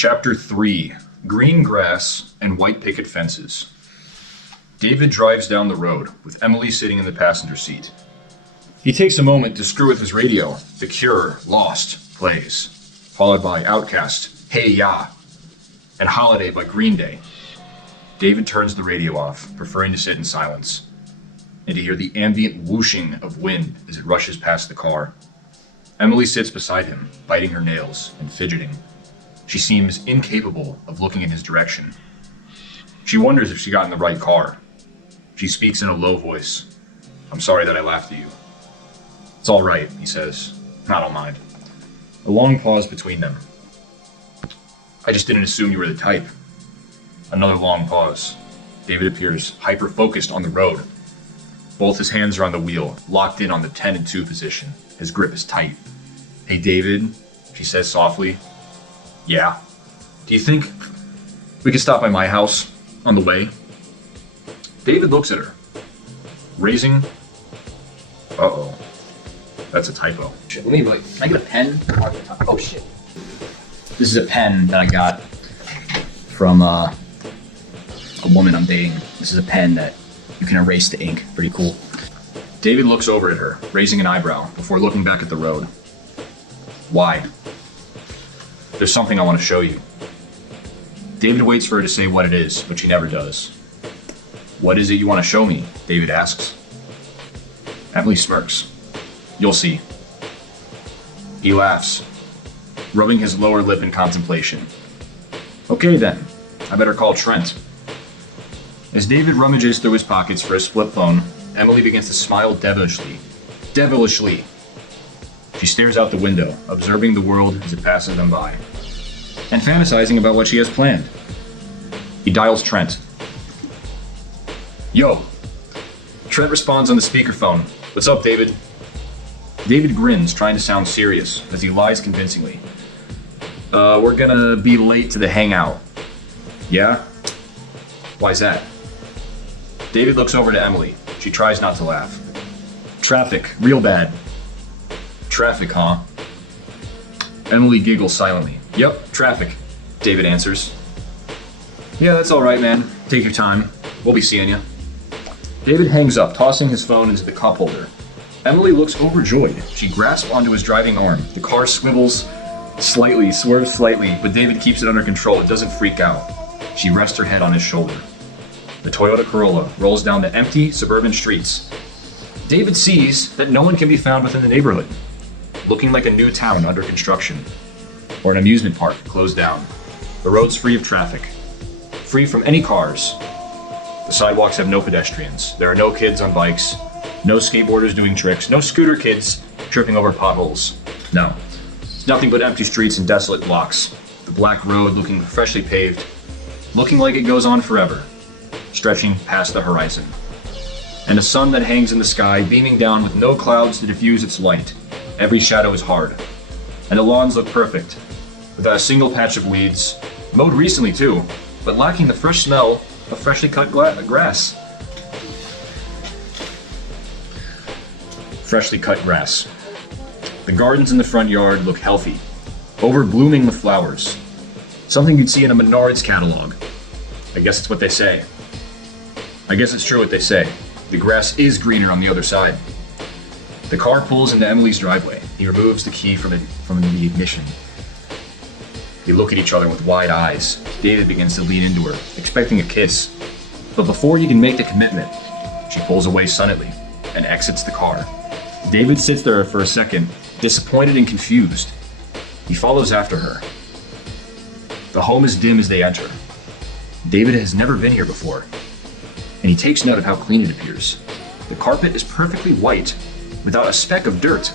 Chapter 3: Green Grass and White Picket Fences. David drives down the road, with Emily sitting in the passenger seat. He takes a moment to screw with his radio. The Cure, Lost, plays, followed by Outkast, Hey Ya, and Holiday by Green Day. David turns the radio off, preferring to sit in silence, and to hear the ambient whooshing of wind as it rushes past the car. Emily sits beside him, biting her nails and fidgeting. She seems incapable of looking in his direction. She wonders if she got in the right car. She speaks in a low voice. "I'm sorry that I laughed at you." "It's all right," he says. "I don't mind." A long pause between them. "I just didn't assume you were the type." Another long pause. David appears hyper-focused on the road. Both his hands are on the wheel, locked in on the 10 and 2 position. His grip is tight. "Hey, David," she says softly. "Yeah. Do you think we could stop by my house on the way?" David looks at her. Raising. Uh-oh. That's a typo. Shit, let me can I get a pen? Oh shit. This is a pen that I got from a woman I'm dating. This is a pen that you can erase the ink. Pretty cool. David looks over at her, raising an eyebrow, before looking back at the road. "Why?" "There's something I want to show you." David waits for her to say what it is, but she never does. "What is it you want to show me?" David asks. Emily smirks. "You'll see." He laughs, rubbing his lower lip in contemplation. "Okay then, I better call Trent." As David rummages through his pockets for his flip phone, Emily begins to smile devilishly. Devilishly! She stares out the window, observing the world as it passes them by, and fantasizing about what she has planned. He dials Trent. "Yo!" Trent responds on the speakerphone. "What's up, David?" David grins, trying to sound serious, as he lies convincingly. We're gonna be late to the hangout." "Yeah? Why's that?" David looks over to Emily. She tries not to laugh. "Traffic, real bad." "Traffic, huh?" Emily giggles silently. "Yep, traffic," David answers. "Yeah, that's all right, man. Take your time. We'll be seeing you." David hangs up, tossing his phone into the cup holder. Emily looks overjoyed. She grasps onto his driving arm. The car swerves slightly, but David keeps it under control. It doesn't freak out. She rests her head on his shoulder. The Toyota Corolla rolls down the empty suburban streets. David sees that no one can be found within the neighborhood, looking like a new town under construction, or an amusement park closed down. The road's free of traffic, free from any cars. The sidewalks have no pedestrians. There are no kids on bikes, no skateboarders doing tricks, no scooter kids tripping over potholes. No, it's nothing but empty streets and desolate blocks. The black road looking freshly paved, looking like it goes on forever, stretching past the horizon. And a sun that hangs in the sky, beaming down with no clouds to diffuse its light. Every shadow is hard, and the lawns look perfect, without a single patch of weeds, mowed recently too, but lacking the fresh smell of freshly cut grass. Freshly cut grass. The gardens in the front yard look healthy, over blooming with flowers. Something you'd see in a Menards catalog. I guess it's what they say. I guess it's true what they say. The grass is greener on the other side. The car pulls into Emily's driveway. He removes the key from the ignition. They look at each other with wide eyes. David begins to lean into her, expecting a kiss. But before he can make the commitment, she pulls away sunnily and exits the car. David sits there for a second, disappointed and confused. He follows after her. The home is dim as they enter. David has never been here before, and he takes note of how clean it appears. The carpet is perfectly white, without a speck of dirt.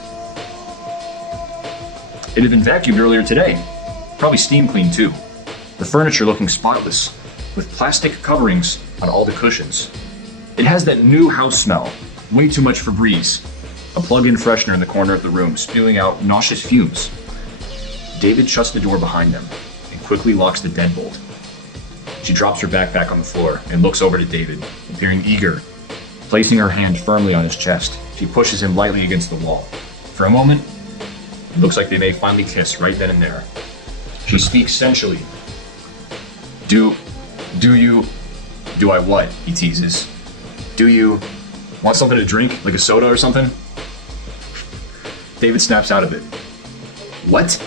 It had been vacuumed earlier today, probably steam cleaned too. The furniture looking spotless, with plastic coverings on all the cushions. It has that new house smell, way too much Febreze. A plug-in freshener in the corner of the room, spewing out nauseous fumes. David shuts the door behind them and quickly locks the deadbolt. She drops her backpack on the floor and looks over to David, appearing eager. Placing her hand firmly on his chest, she pushes him lightly against the wall. For a moment, it looks like they may finally kiss right then and there. She speaks sensually. Do I what? He teases. Do you want something to drink, like a soda or something? David snaps out of it. What?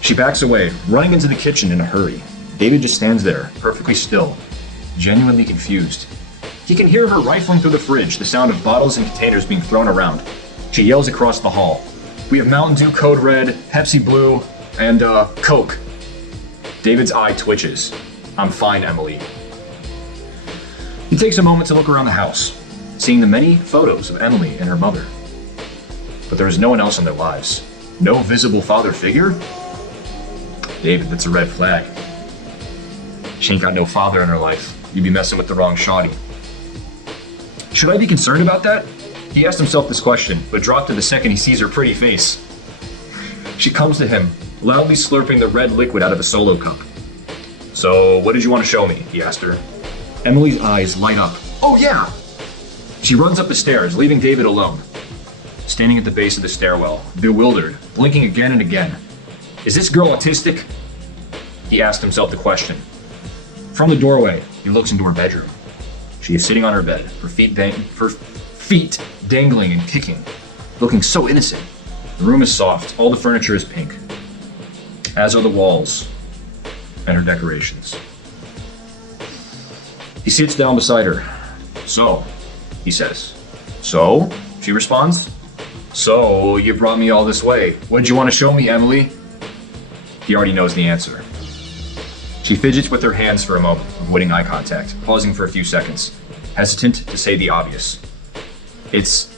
She backs away, running into the kitchen in a hurry. David just stands there, perfectly still, genuinely confused. He can hear her rifling through the fridge, the sound of bottles and containers being thrown around. She yells across the hall. We have Mountain Dew Code Red, Pepsi Blue, and, Coke. David's eye twitches. I'm fine, Emily. He takes a moment to look around the house, seeing the many photos of Emily and her mother. But there is no one else in their lives. No visible father figure? David, that's a red flag. She ain't got no father in her life. You'd be messing with the wrong shawty. Should I be concerned about that? He asked himself this question, but dropped it the second he sees her pretty face. She comes to him, loudly slurping the red liquid out of a solo cup. So, what did you want to show me? He asked her. Emily's eyes light up. Oh yeah! She runs up the stairs, leaving David alone. Standing at the base of the stairwell, bewildered, blinking again and again. Is this girl autistic? He asked himself the question. From the doorway, he looks into her bedroom. She is sitting on her bed, her feet dangling and kicking, looking so innocent. The room is soft, all the furniture is pink, as are the walls and her decorations. He sits down beside her. So, he says. So? She responds. So, you brought me all this way. What did you want to show me, Emily? He already knows the answer. She fidgets with her hands for a moment, avoiding eye contact, pausing for a few seconds, hesitant to say the obvious. It's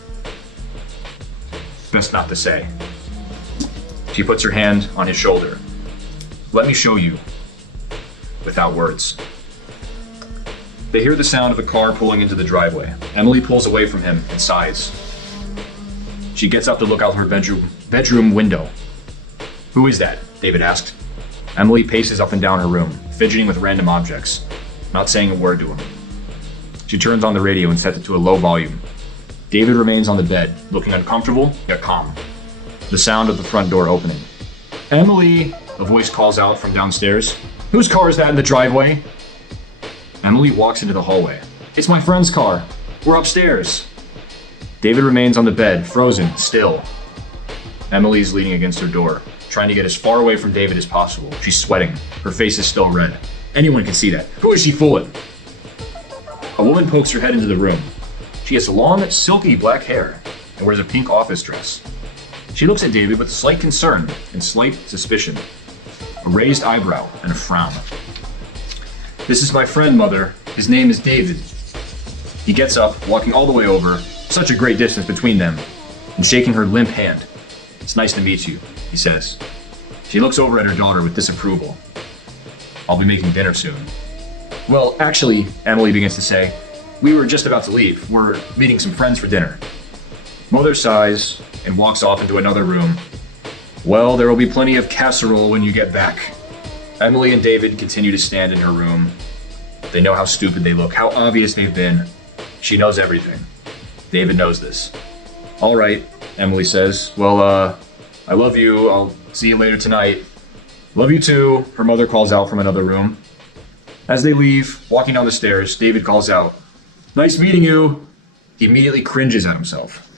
best not to say. She puts her hand on his shoulder. Let me show you. Without words. They hear the sound of a car pulling into the driveway. Emily pulls away from him and sighs. She gets up to look out her bedroom window. Who is that? David asked. Emily paces up and down her room, fidgeting with random objects, not saying a word to him. She turns on the radio and sets it to a low volume. David remains on the bed, looking uncomfortable, yet calm. The sound of the front door opening. Emily, a voice calls out from downstairs. Whose car is that in the driveway? Emily walks into the hallway. It's my friend's car. We're upstairs. David remains on the bed, frozen, still. Emily is leaning against her door, trying to get as far away from David as possible. She's sweating. Her face is still red. Anyone can see that. Who is she fooling? A woman pokes her head into the room. She has long, silky black hair and wears a pink office dress. She looks at David with slight concern and slight suspicion. A raised eyebrow and a frown. This is my friend, Mother. His name is David. He gets up, walking all the way over, such a great distance between them, and shaking her limp hand. It's nice to meet you, he says. She looks over at her daughter with disapproval. I'll be making dinner soon. Well, actually, Emily begins to say, we were just about to leave. We're meeting some friends for dinner. Mother sighs and walks off into another room. Well, there will be plenty of casserole when you get back. Emily and David continue to stand in her room. They know how stupid they look, how obvious they've been. She knows everything. David knows this. All right, Emily says. Well, I love you. I'll see you later tonight. Love you too, her mother calls out from another room. As they leave, walking down the stairs, David calls out, Nice meeting you. He immediately cringes at himself.